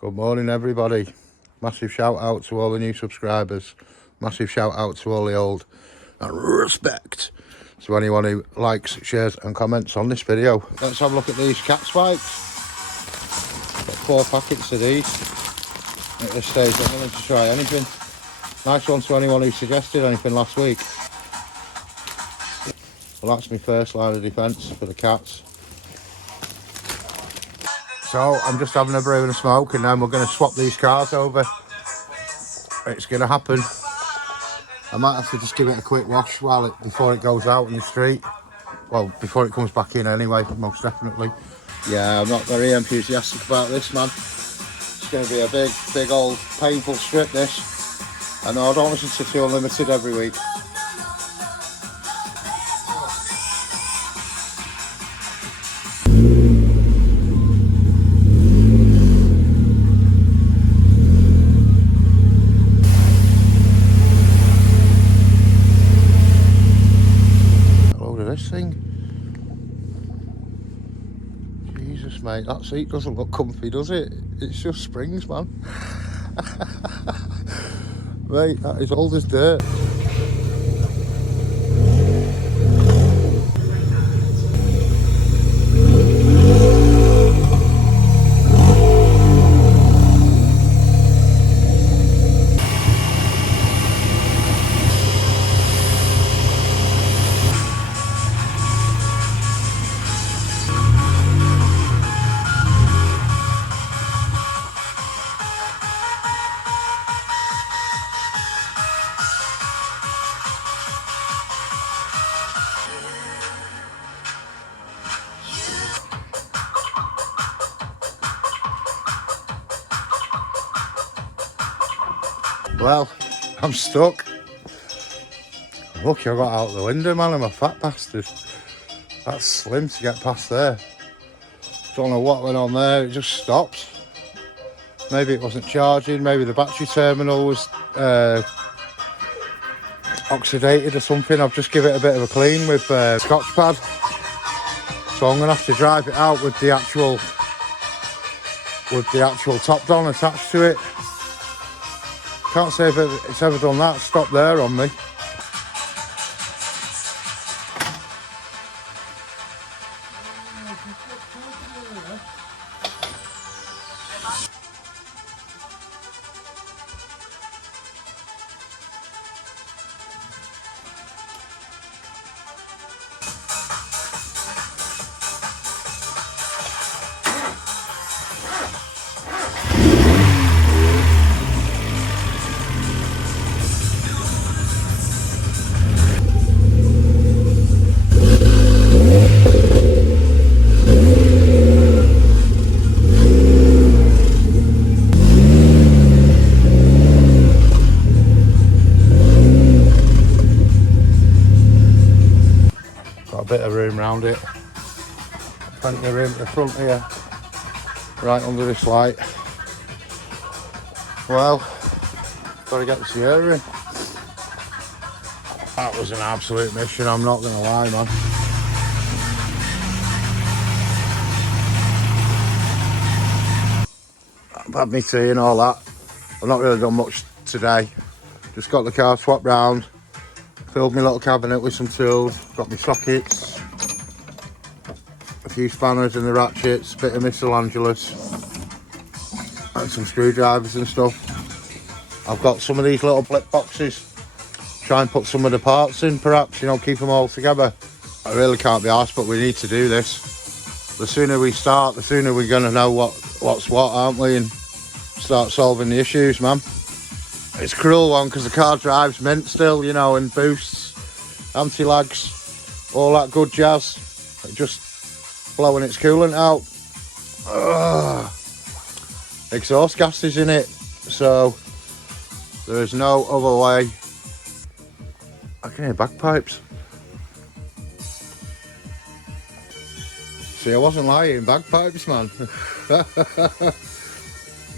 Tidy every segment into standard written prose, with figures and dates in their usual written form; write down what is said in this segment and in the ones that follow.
Good morning, everybody. Massive shout out to all the new subscribers. Massive shout out to all the old, and respect to anyone who likes, shares and comments on this video. Let's have a look at these cat spikes. Got 4 packets of these. At this stage I'm willing to try anything. Nice one to anyone who suggested anything last week. Well, that's my first line of defence for the cats. So I'm just having a brew and a smoke, and then we're going to swap these cars over. It's going to happen. I might have to just give it a quick wash before it goes out in the street. Well, before it comes back in anyway, most definitely. Yeah, I'm not very enthusiastic about this, man. It's going to be a big old painful strip, this. I know I don't listen to Too Unlimited every week. This thing, Jesus mate, that seat doesn't look comfy, does it? It's just springs, man. Mate, that is old as dirt. Well, I'm stuck. Lucky I got out the window, man. I'm a fat bastard. That's slim to get past there. Don't know what went on there, it just stopped. Maybe it wasn't charging, maybe the battery terminal was oxidated or something. I've just given it a bit of a clean with Scotch pad. So I'm going to have to drive it out with the actual top don attached to it. Can't say if it's ever done that. Stop there on me. Bit of room around it, plenty of room at the front here, right under this light. Well, gotta get the Sierra in. That was an absolute mission, I'm not gonna lie, man. I've had me tea and all that. I've not really done much today, just got the car swapped round, filled my little cabinet with some tools, got my sockets, a few spanners and the ratchets, bit of Mr. Angelus, and some screwdrivers and stuff. I've got some of these little blip boxes, try and put some of the parts in perhaps, you know, keep them all together. I really can't be arsed, but we need to do this. The sooner we start, the sooner we're going to know what's what, aren't we, and start solving the issues, man. It's a cruel one because the car drives mint still, you know, and boosts, anti-lags, all that good jazz. Just blowing its coolant out. Ugh. Exhaust gas is in it, so there is no other way. I can hear bagpipes. See, I wasn't lying, bagpipes, man.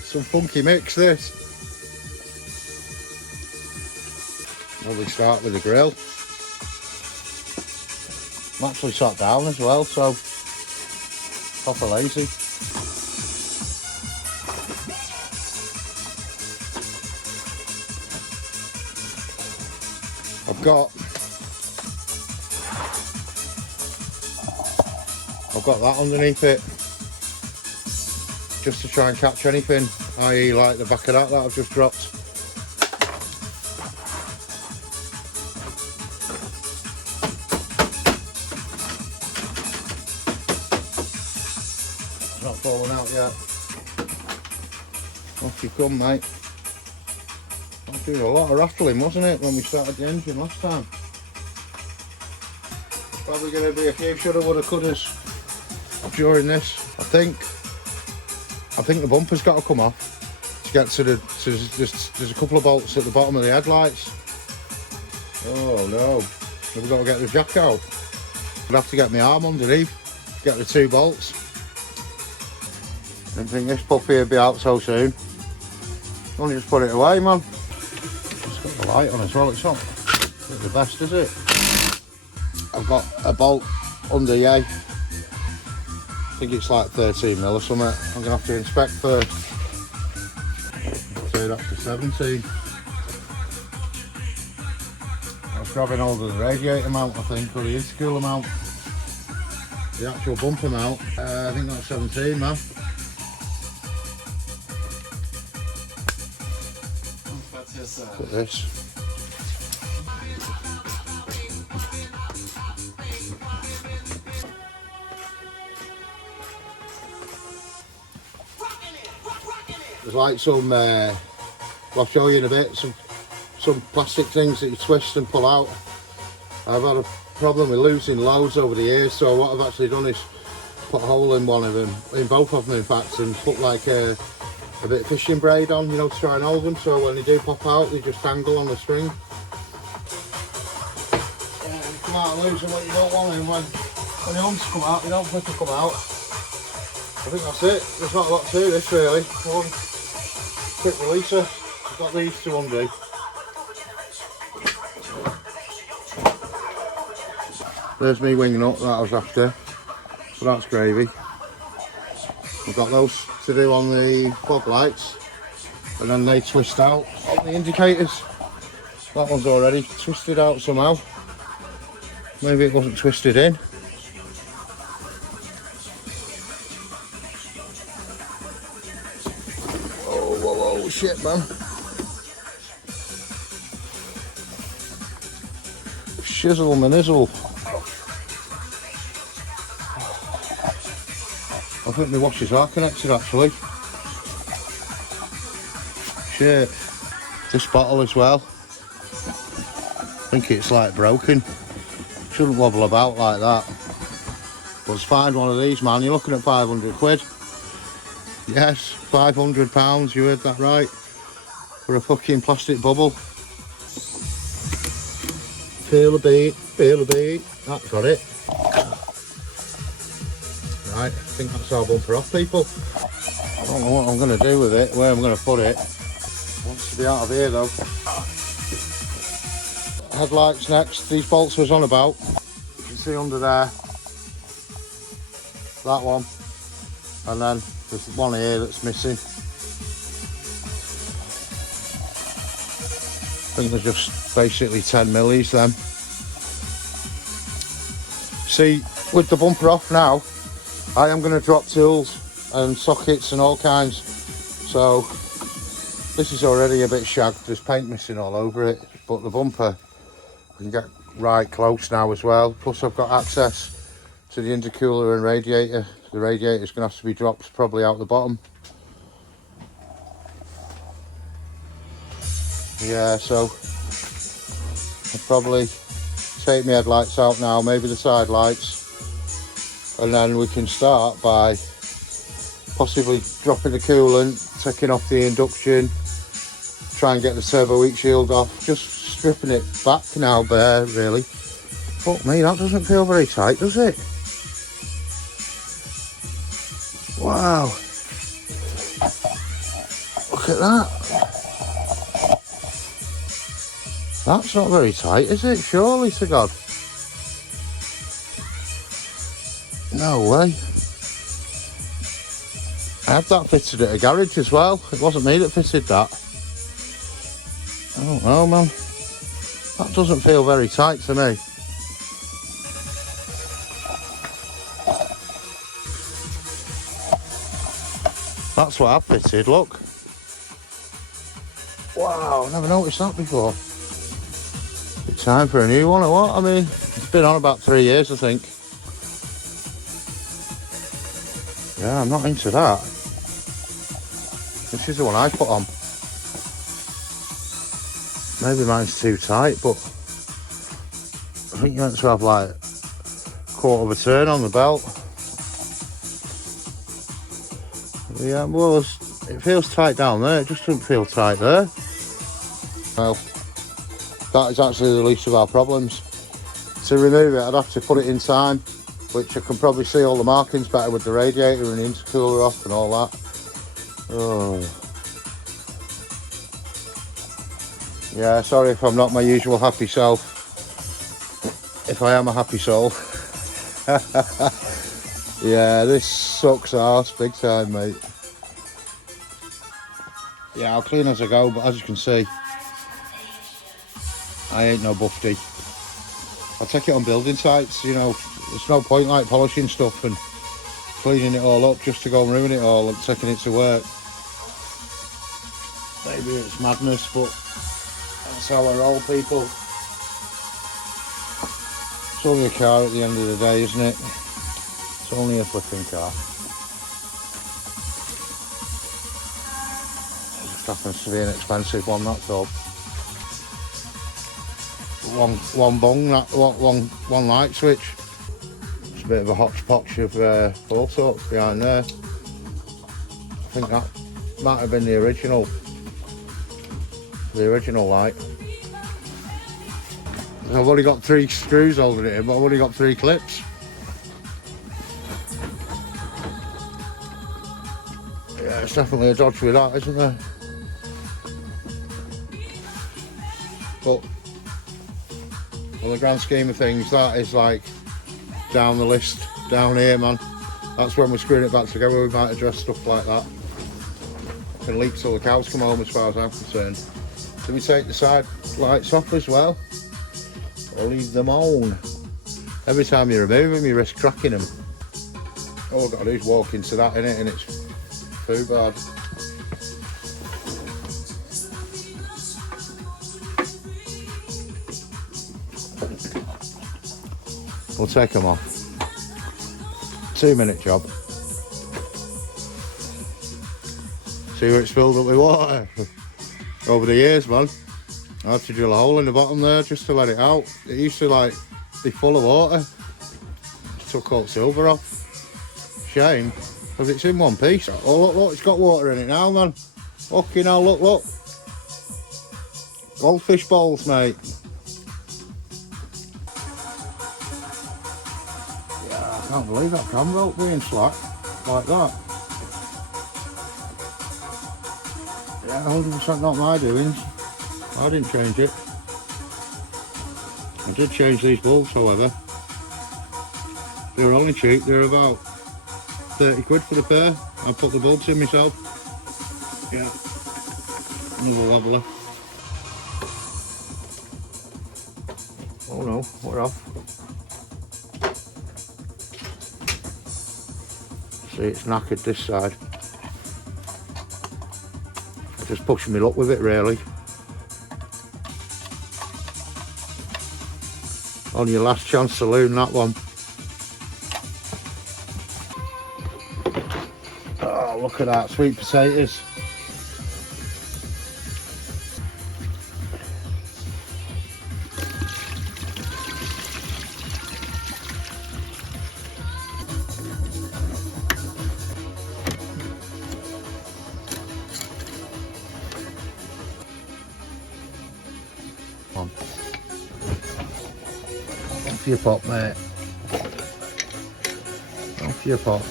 Some funky mix, this. Well, we start with the grill. I'm actually sat down as well, so proper lazy. I've got that underneath it, just to try and catch anything, i.e. like the back of that I've just dropped. It's not falling out yet. Off you come, mate. That did a lot of rattling, wasn't it, when we started the engine last time? Probably going to be a few shoulda, woulda, couldas during this. I think the bumper's got to come off to get to there's a couple of bolts at the bottom of the headlights. Oh no, we've got to get the jack out. I'd have to get my arm underneath, get the 2 bolts. Didn't think this puppy would be out so soon. Only just put it away, man. It's got the light on as well, it's not the best, is it? I've got a bolt under yay. I think it's like 13mm or something. I'm going to have to inspect first. So that's the 17. I was grabbing hold of the radiator mount, I think, or the intercooler mount. The actual bumper mount, I think that's 17, man. Look at this. There's like some, I'll show you in a bit, some plastic things that you twist and pull out. I've had a problem with losing loads over the years, so what I've actually done is put a hole in one of them, in both of them in fact, and put like a bit of fishing braid on, you know, to try and hold them, so when they do pop out they just dangle on the string. Yeah, you come out and lose them what you don't want, and when the humps come out, they don't quickly come out. I think that's it. There's not a lot to this really. One quick releaser. I've got these to undo. There's me wing nut that I was after. So that's gravy. I've got those to do on the fog lights, and then they twist out on the indicators. That one's already twisted out somehow. Maybe it wasn't twisted in. Oh shit, man. Shizzle manizzle. I think the washers are connected actually. Shit. This bottle as well. I think it's like broken. Shouldn't wobble about like that. But let's find one of these, man. You're looking at 500 quid. Yes, £500, you heard that right. For a fucking plastic bubble. Feel a beat, feel a beat. That got it. Right, I think that's our bumper off, people. I don't know what I'm going to do with it, where I'm going to put it. Wants to be out of here though. Headlights next. These bolts was on about. You can see under there. That one. And then there's one here that's missing. I think they're just basically 10 millis then. See, with the bumper off now, I am going to drop tools and sockets and all kinds. So this is already a bit shagged. There's paint missing all over it, but the bumper I can get right close now as well. Plus I've got access to the intercooler and radiator. The radiator is going to have to be dropped probably out the bottom. Yeah, so I'll probably take my headlights out now, maybe the side lights, and then we can start by possibly dropping the coolant, taking off the induction, try and get the turbo heat shield off, just stripping it back now bare really. Fuck me, that doesn't feel very tight, does it? Wow, look at that. That's not very tight, is it? Surely to God. No way. I had that fitted at a garage as well. It wasn't me that fitted that. I don't know, man. That doesn't feel very tight to me. That's what I've fitted, look. Wow, never noticed that before. It's time for a new one or what? I mean, it's been on about 3 years, I think. Yeah, I'm not into that. This is the one I put on. Maybe mine's too tight, but I think you're meant to have like a quarter of a turn on the belt. Yeah, well, it feels tight down there. It just doesn't feel tight there. Well, that is actually the least of our problems. To remove it, I'd have to put it in time, which I can probably see all the markings better with the radiator and the intercooler off and all that. Oh. Yeah, sorry if I'm not my usual happy self. If I am a happy soul. Yeah, this sucks arse big time, mate. Yeah, I'll clean as I go, but as you can see, I ain't no buffy. I'll take it on building sites, you know, there's no point like polishing stuff and cleaning it all up just to go and ruin it all and taking it to work. Maybe it's madness, but that's how I roll, people. It's only a car at the end of the day, isn't it? It's only a flipping car. It just happens to be an expensive one, that's all. One bung, one light switch. It's a bit of a hodgepodge of all sorts behind there. I think that might have been the original light. I've only got 3 screws holding it in, but I've only got 3 clips. Yeah, it's definitely a dodge with that, isn't there? But on the grand scheme of things, that is like down the list, down here, man. That's when we're screwing it back together, we might address stuff like that. It can leak till the cows come home as far as I'm concerned. Do we take the side lights off as well? Or leave them on? Every time you remove them, you risk cracking them. All I've got to do is walk into that, innit, and it's too bad. We'll take them off. 2-minute job. See where it's filled up with water? Over the years, man. I had to drill a hole in the bottom there just to let it out. It used to like be full of water. Took all silver off. Shame, because it's in one piece. Oh look, it's got water in it now, man. Fucking hell, look. Goldfish bowls, mate. Yeah, I can't believe that cam belt being slack like that. Yeah, 100% not my doings. I didn't change it. I did change these bulbs, however. They were only cheap, they were about 30 quid for the pair. I put the bulbs in myself. Yeah, another leveler. Oh no, we're off. See, it's knackered this side. I'm just pushing my luck with it, really. On your last chance saloon, that one. Oh, look at that, sweet potatoes. On. Off your pot, mate. Off your pot.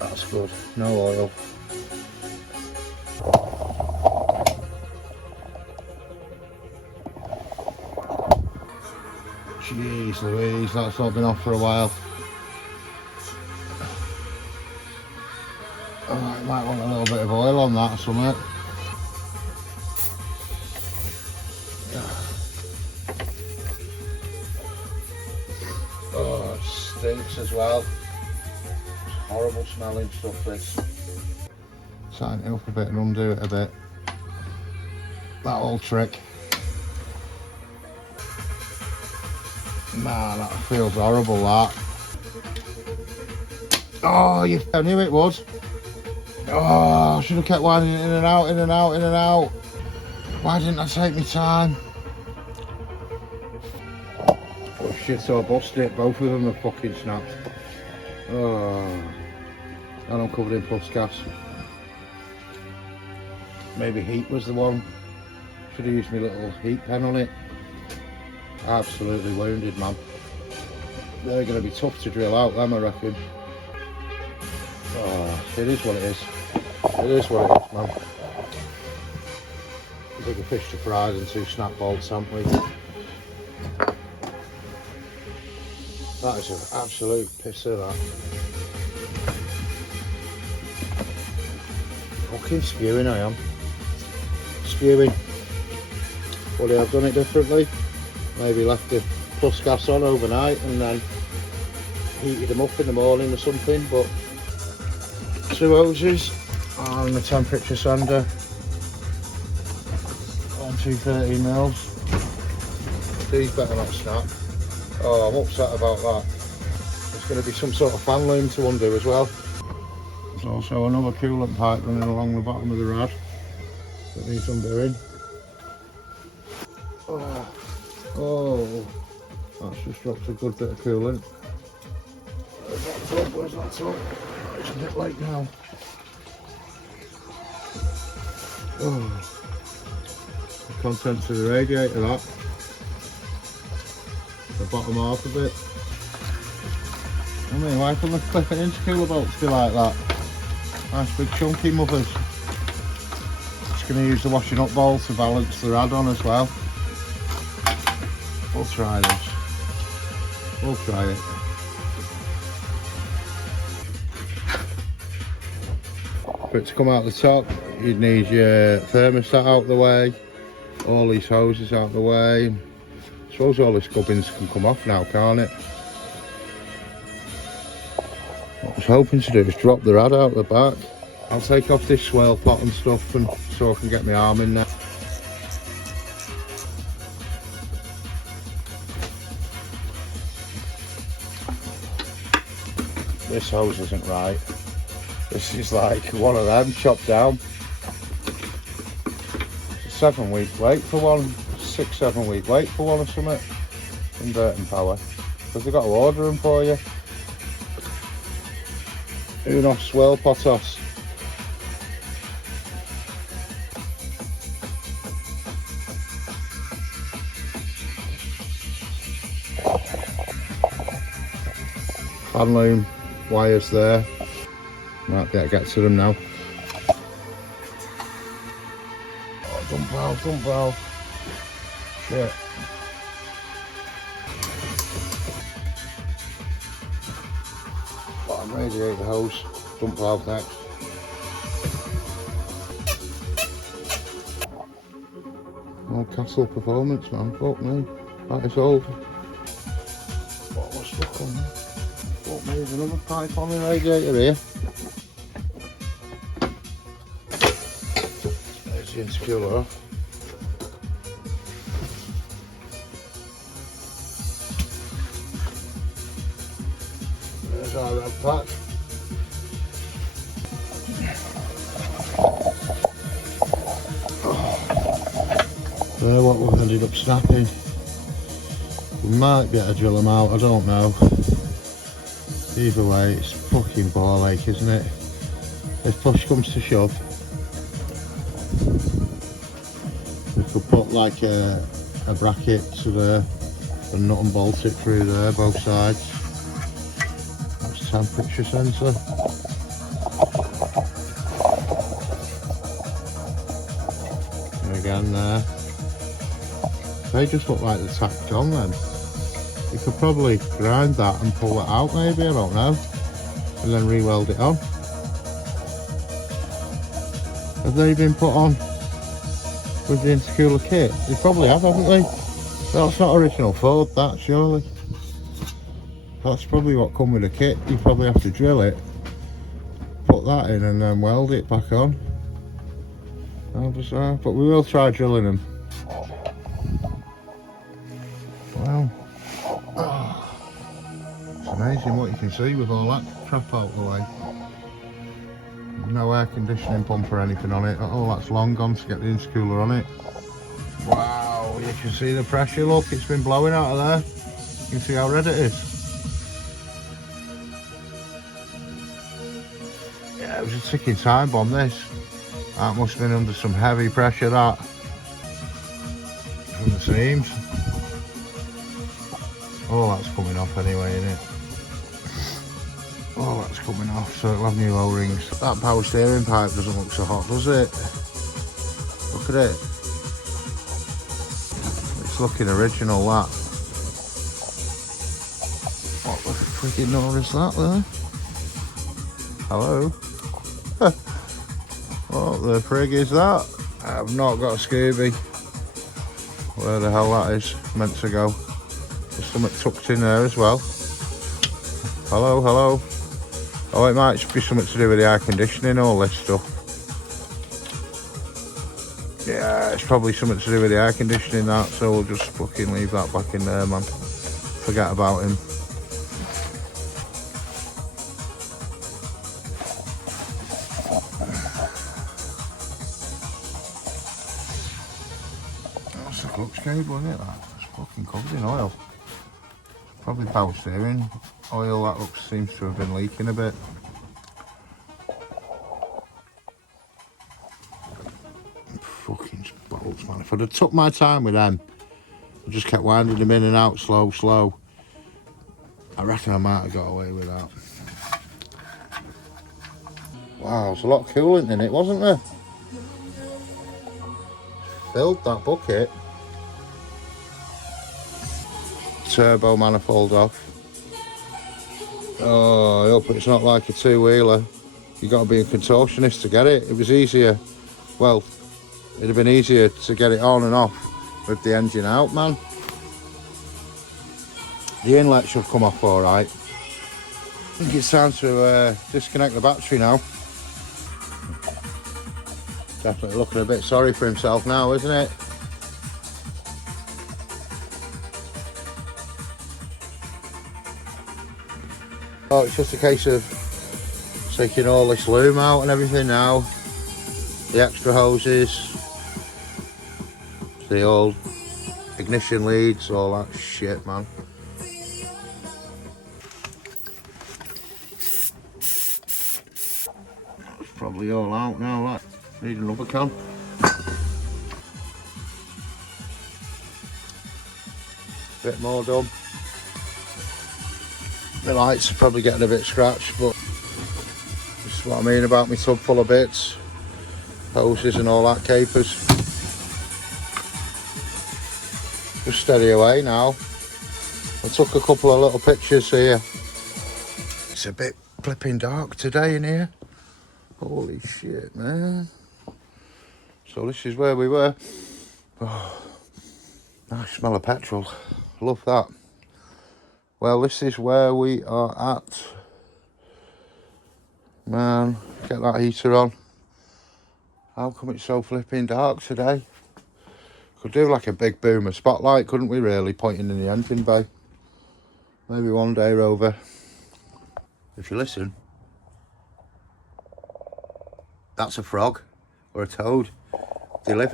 That's good. No oil. Jeez Louise, that's not been off for a while. Oh, I might want a little bit of oil on that or something. as well. It's horrible smelling stuff, this. Tighten it up a bit and undo it a bit. That old trick. Man, that feels horrible, that. Oh, I knew it would. Oh, I should have kept winding it in and out, in and out, in and out. Why didn't I take my time? Oh shit, so I busted it. Both of them are fucking snapped. Oh, and I'm covered in plus gas. Maybe heat was the one. Should have used my little heat pen on it. Absolutely wounded, man. They're going to be tough to drill out, them, I reckon. Oh, it is what it is. It is what it is, man. A bigger fish to fry than 2 snap bolts, haven't we? That is an absolute pisser, that. Fucking spewing I am. Spewing. Would I have done it differently? Maybe left the plus gas on overnight and then heated them up in the morning or something, but 2 hoses and a temperature sander on 213 mils. These better not snap. Oh, I'm upset about that. There's going to be some sort of fan loom to undo as well. There's also another coolant pipe running along the bottom of the rad that needs undoing. Oh, that's just dropped a good bit of coolant. Where's that tub? Where's that tub? Oh, it's a bit late now. Oh, the contents of the radiator, that. The bottom half of it. I mean, why couldn't the clip and intercooler bolts be like that? Nice big chunky mothers. Just going to use the washing up bowl to balance the rad on as well. We'll try this. We'll try it. For it to come out the top, you'd need your thermostat out the way, all these hoses out the way. I suppose all these gubbins can come off now, can't it? What I was hoping to do is drop the rad out the back. I'll take off this swale pot and stuff and so I can get my arm in there. This hose isn't right. This is like one of them chopped down. 7 week wait for one, 6-7 week wait for one or something. Inverting power. Because they've got to order them for you. Unos swirl potos. Fan loom wires there. Might be able to get to them now. Oh, dump valve, dump valve. Shit. Bottom radiator hose, dump valve next. Old Castle Performance, man, fuck me. That is old. What was stuck on there? Fuck me, there's another pipe on the radiator here. There's the intercooler off. There's our red patch. There, what we've ended up snapping. We might be able to drill them out, I don't know. Either way, it's fucking ball ache, isn't it? If push comes to shove, we could put like a bracket to there and nut and bolt it through there, both sides. That's temperature sensor. And again there. They just look like they're tacked on then. You could probably grind that and pull it out maybe, I don't know. And then re-weld it on. Have they been put on with the intercooler kit? They probably have, haven't they? That's not original Ford, that, surely. That's probably what come with the kit. You probably have to drill it, put that in and then weld it back on. How bizarre, but we will try drilling them. Wow. It's amazing what you can see with all that crap out the way. No air conditioning pump or anything on it. Oh, that's long gone to get the intercooler on it. Wow, you can see the pressure, look, it's been blowing out of there. You can see how red it is. Yeah, it was a ticking time bomb, this. That must have been under some heavy pressure, that. From the seams. Oh, that's coming off anyway, isn't it? Oh, that's coming off, so it'll have new O-rings. That power steering pipe doesn't look so hot, does it? Look at it. It's looking original, that. What the freaking door is that there? Hello? What the frig is that? I've not got a Scooby. Where the hell that is meant to go. There's something tucked in there as well. Hello, hello. Oh, it might be something to do with the air conditioning, all this stuff. Yeah, it's probably something to do with the air conditioning, that, so we'll just fucking leave that back in there, man. Forget about him. That's a clutch cable, isn't it, that? It's fucking covered in oil. Probably power steering oil, that looks, seems to have been leaking a bit. Fucking bolts, man. If I'd have took my time with them, I just kept winding them in and out slow, I reckon I might have got away with that. Wow, there's a lot of coolant in it, wasn't there? Filled that bucket. Turbo manifold off. Oh, I hope it's not like a two-wheeler. You got to be a contortionist to get it. It was easier. Well, it'd have been easier to get it on and off with the engine out, man. The inlet should come off all right. I think it's time to disconnect the battery now. Definitely looking a bit sorry for himself now, isn't it? Oh, it's just a case of taking all this loom out and everything now. The extra hoses, the old ignition leads, all that shit, man. It's probably all out now, like. Need another can. Bit more done. The lights are probably getting a bit scratched, but this is what I mean about my tub full of bits, hoses and all that capers. Just steady away now. I took a couple of little pictures here. It's a bit flipping dark today in here. Holy shit, man. So this is where we were. Oh, nice smell of petrol. Love that. Well, this is where we are at. Man, get that heater on. How come it's so flipping dark today? Could do like a big boomer spotlight, couldn't we, really, pointing in the engine bay? Maybe one day, Rover. If you listen, that's a frog or a toad. They live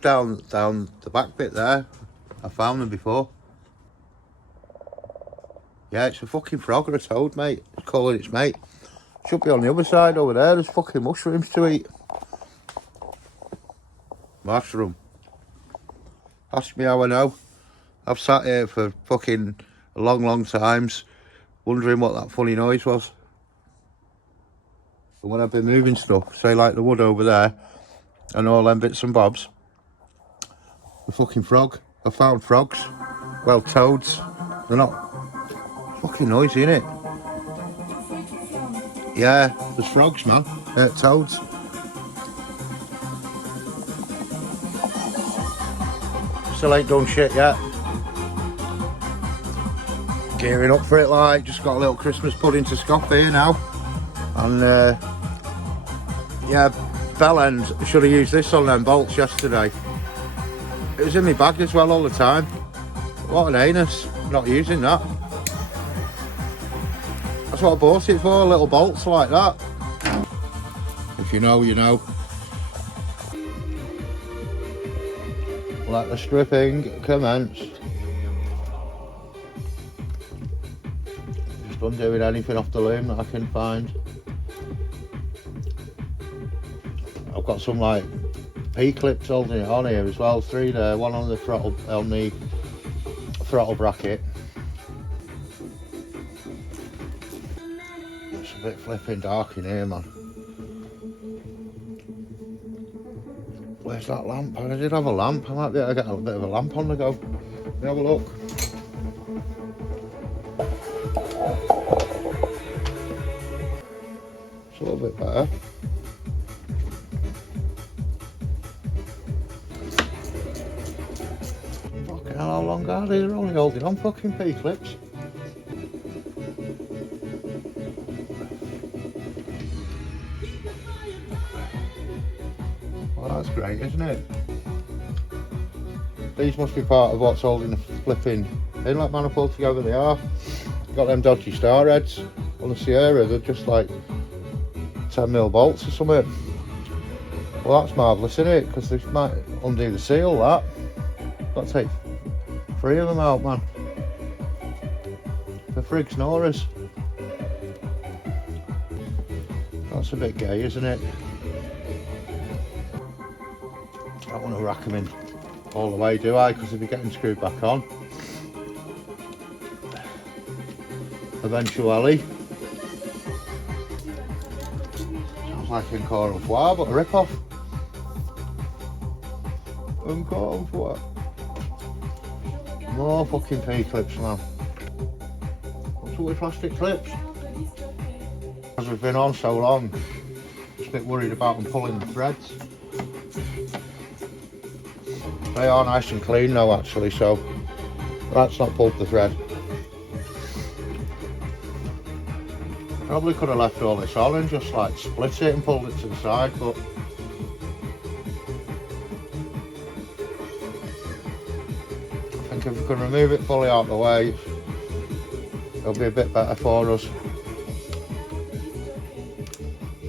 down the back bit there. I found them before. Yeah, it's a fucking frog or a toad, mate. It's calling its mate. Should be on the other side over there. There's fucking mushrooms to eat. Mushroom. Ask me how I know. I've sat here for fucking long times wondering what that funny noise was. And when I've been moving stuff, say like the wood over there and all them bits and bobs, the fucking frog. I found frogs. Well, toads. They're not fucking noisy, innit? Yeah, there's frogs, man. Toads. Still ain't done shit yet. gearing up for it, like, just got a little Christmas pudding to scoff here now. And yeah, bell end, should have used this on them bolts yesterday. It was in my bag as well all the time. What an anus, not using that. That's what I bought it for, little bolts like that. If you know, you know. Let the stripping commence. Just undoing anything off the loom that I can find. I've got some like P-clips holding it on here as well. 3 there, one on the throttle bracket. It's a bit flipping dark in here, man. Where's that lamp? I did have a lamp. I might be able to get a bit of a lamp on the go. Let me have a look. It's a little bit better. Fucking hell, how long are they? They're only holding on fucking P-clips. Well, that's great, isn't it? These must be part of what's holding the flipping inlet manifold together. They are. Got them dodgy star heads on the Sierra. They're just like 10mm bolts or something. Well, that's marvellous, isn't it? Because they might undo the seal. That. Got to take 3 of them out, man. For frig snorers. That's a bit gay, isn't it? I don't want to rack them in all the way, do I? Because if you're getting screwed back on, eventually, sounds like an encore and foire, but a rip-off. Encore and foire. More fucking P-clips, man. What's up with plastic clips? As we've been on so long, just a bit worried about them pulling the threads. They are nice and clean now, actually, so that's not pulled the thread. Probably could have left all this on and just like split it and pulled it to the side, but I think if we can remove it fully out of the way, it'll be a bit better for us.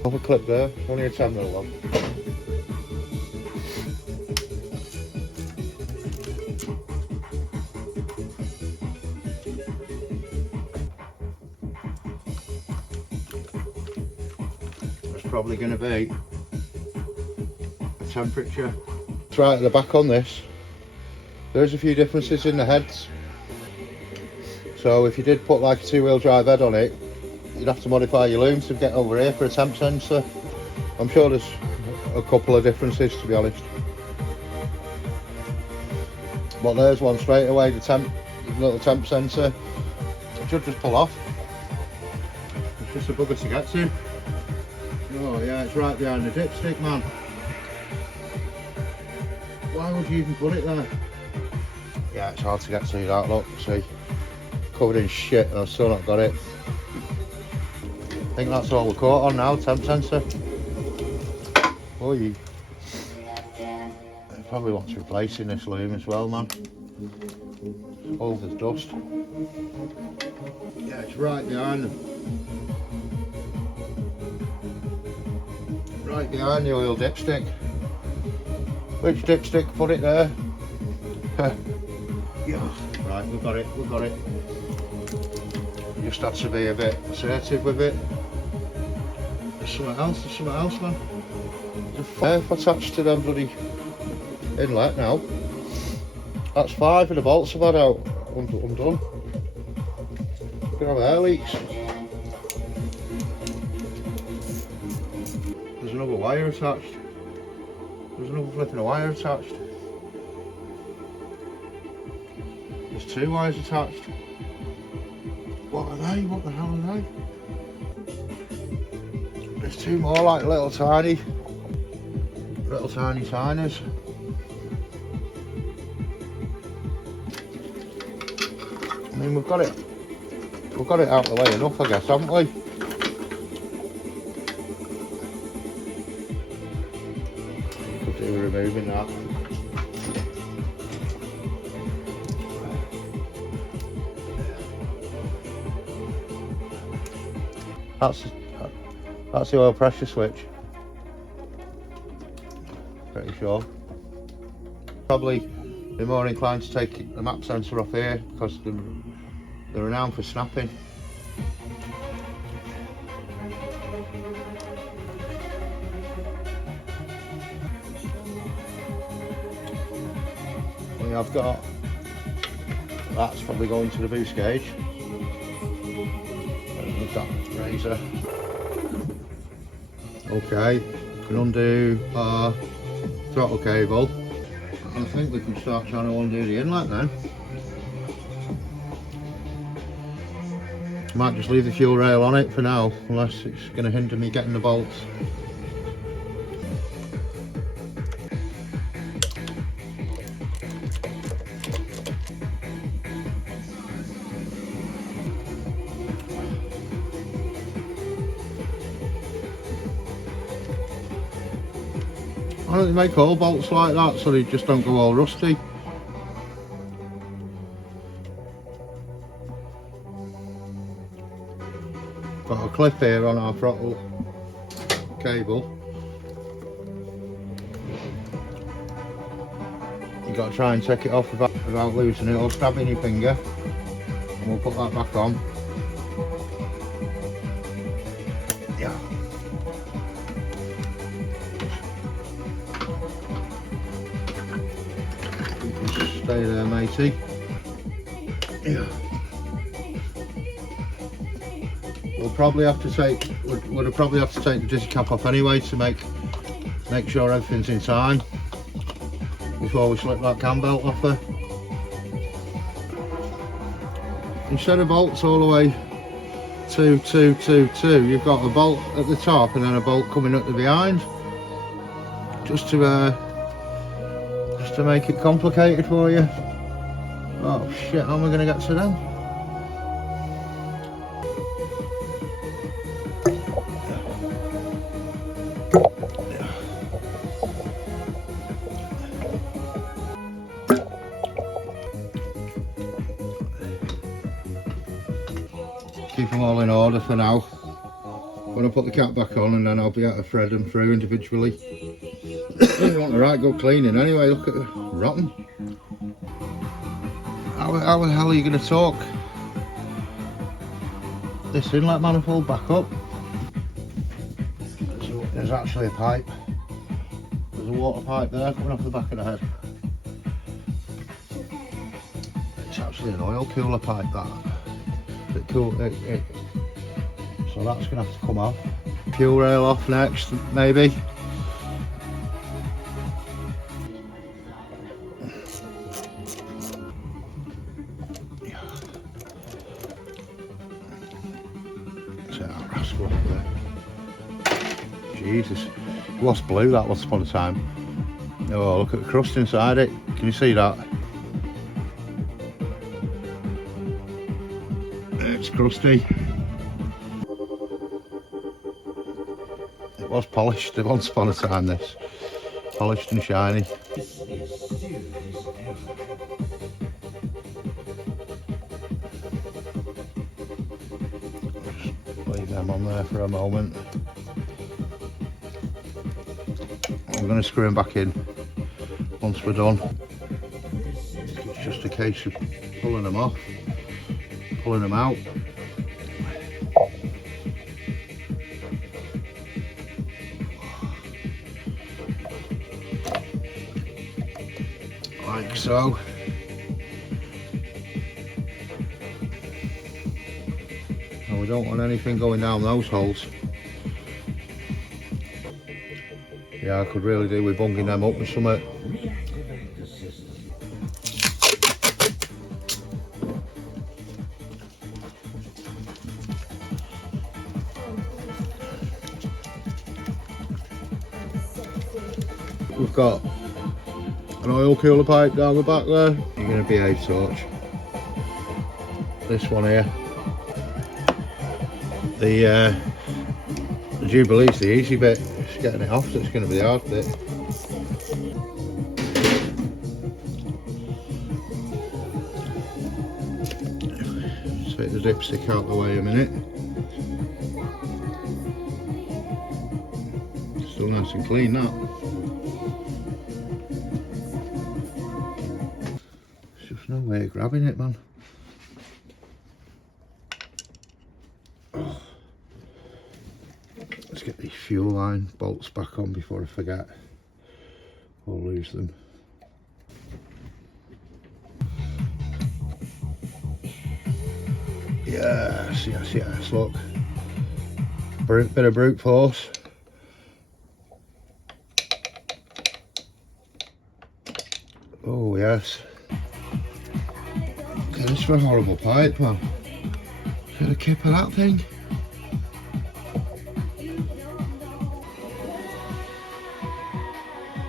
Another clip there, only a 10mm one. Probably going to be a temperature. It's right at the back on this. There's a few differences in the heads. So if you did put like a 2-wheel drive head on it, you'd have to modify your loom to get over here for a temp sensor. I'm sure there's a couple of differences, to be honest. But there's one straight away, the little temp sensor. It should just pull off. It's just a bugger to get to. Oh yeah, it's right behind the dipstick, man. Why would you even put it there? Yeah, it's hard to get to that, look, see. Covered in shit and I've still not got it. I think that's all we're caught on now, temp sensor. Oh, you probably want to replace in this loom as well, man. All the dust. Yeah, it's right behind them. Right behind the oil dipstick. Which dipstick? Put it there. Yeah. Right, we've got it, we've got it. Just had to be a bit assertive with it. There's something else, man. There's a attached to them bloody inlet now. That's 5 of the bolts I've had out. Undone. Look at how air leaks. There's another wire attached. There's another flipping wire attached. There's 2 wires attached. What are they? What the hell are they? There's 2 more like little tiny tiners. I mean, we've got it We've got it out of the way enough, I guess, haven't we? Could do removing that. That's the oil pressure switch. Pretty sure. Probably be more inclined to take the map sensor off here because they're renowned for snapping. We have got, that's probably going to the boost gauge. With that razor. Okay, we can undo our throttle cable. I think we can start trying to undo the inlet then. Might just leave the fuel rail on it for now, unless it's going to hinder me getting the bolts. Why don't they make all bolts like that so they just don't go all rusty? Got a clip here on our throttle cable. You've got to try and take it off without losing it or stabbing your finger. And we'll put that back on. Yeah. Stay there, matey. Yeah. We'll probably have to take. We'll probably have to take the disc cap off anyway to make sure everything's in time before we slip that cam belt off her. Instead of bolts all the way 2, 2, 2, 2, you've got a bolt at the top and then a bolt coming up the behind, just to make it complicated for you. Oh shit, how am I going to get to them? Keep them all in order for now. When I put the cap back on, and then I'll be able to thread them through individually. You want a right good cleaning anyway, look at the rotten. How the hell are you going to torque this inlet manifold back up? There's actually a pipe. There's a water pipe there coming off the back of the head. It's actually an oil cooler pipe, that. So that's going to have to come off. Fuel rail off next, maybe. Jesus, it was blue that once upon a time. Oh, look at the crust inside it. Can you see that? It's crusty. It was polished once upon a time, this. Polished and shiny. Just leave them on there for a moment. We're going to screw them back in once we're done. It's just a case of pulling them off, pulling them out. Like so. And we don't want anything going down those holes. Yeah, I could really do with bunging them up with something. We've got an oil cooler pipe down the back there. You're going to behave, Torch. This one here. The Jubilee's the easy bit. Just getting it off that's going to be the hard bit. Take the dipstick out the way a minute. Still nice and clean that. There's just no way of grabbing it, man. Oh. Let's get these fuel line bolts back on before I forget or lose them. Yes, yes, yes, look. Bit of brute force. Oh, yes. Okay, this is a horrible pipe, man. Get a kip of that thing.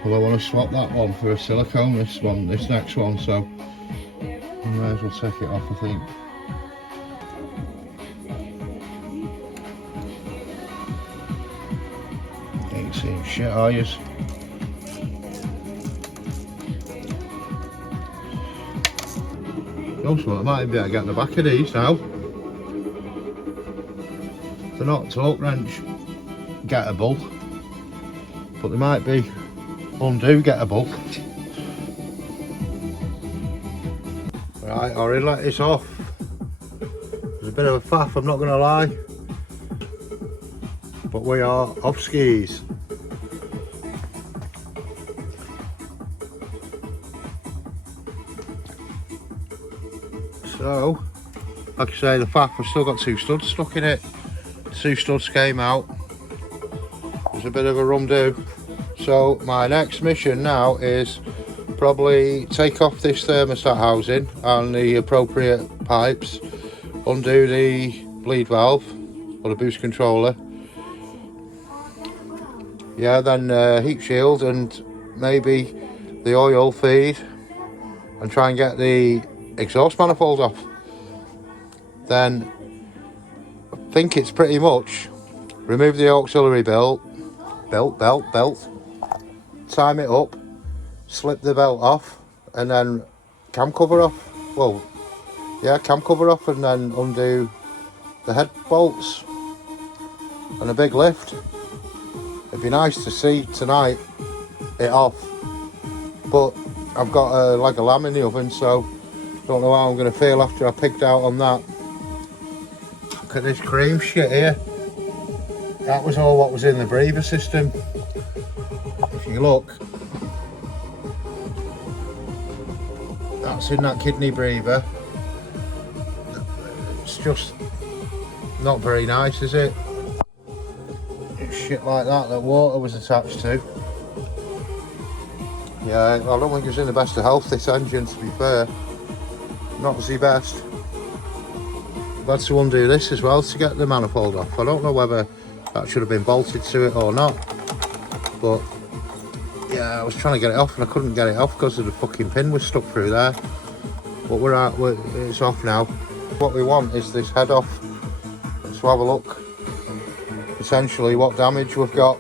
Well, I want to swap that one for a silicone, this next one, so I may as well take it off, I think. Ain't seeing shit, are you? Also, I might be able to get in the back of these now. They're not torque wrench gettable, but they might be undo gettable. Right, I'll let this off. There's a bit of a faff, I'm not going to lie, but we are off skis. So, like I say, the faff, I've still got 2 studs stuck in it. 2 studs came out. There's a bit of a rum-do. So my next mission now is probably take off this thermostat housing and the appropriate pipes, undo the bleed valve or the boost controller. Yeah, then heat shield and maybe the oil feed, and try and get the exhaust manifold off. Then I think it's pretty much remove the auxiliary belt, time it up, slip the belt off, and then cam cover off. Well, yeah, cam cover off, and then undo the head bolts and a big lift. It'd be nice to see tonight it off, but I've got like a lamb in the oven, so don't know how I'm going to feel after I pigged out on that. Look at this cream shit here. That was all what was in the breather system. If you look, that's in that kidney breather. It's just not very nice, is it? Shit like that water was attached to. Yeah, I don't think it's in the best of health, this engine, to be fair. Not the best. I've had to undo this as well to get the manifold off. I don't know whether that should have been bolted to it or not, but yeah, I was trying to get it off and I couldn't get it off because of the fucking pin was stuck through there. But it's off now. What we want is this head off. Let's have a look. Essentially what damage we've got.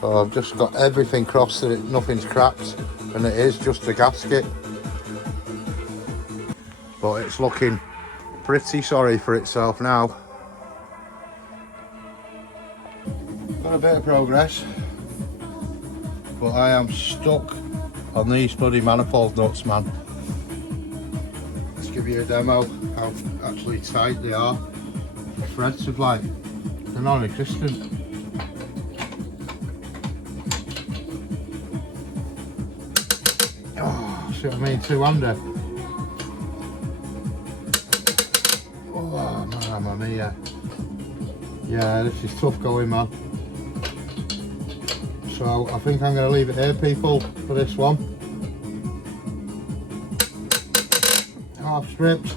So I've just got everything crossed that nothing's cracked, and it is just a gasket. But it's looking pretty sorry for itself now. Got a bit of progress, but I am stuck on these bloody manifold nuts, man. Let's give you a demo how actually tight they are. The threads are like, they're non-existent. Oh, see what I mean, two-hander. Oh, mamma mia. Yeah, this is tough going, man. So I think I'm going to leave it here, people, for this one. Half stripped.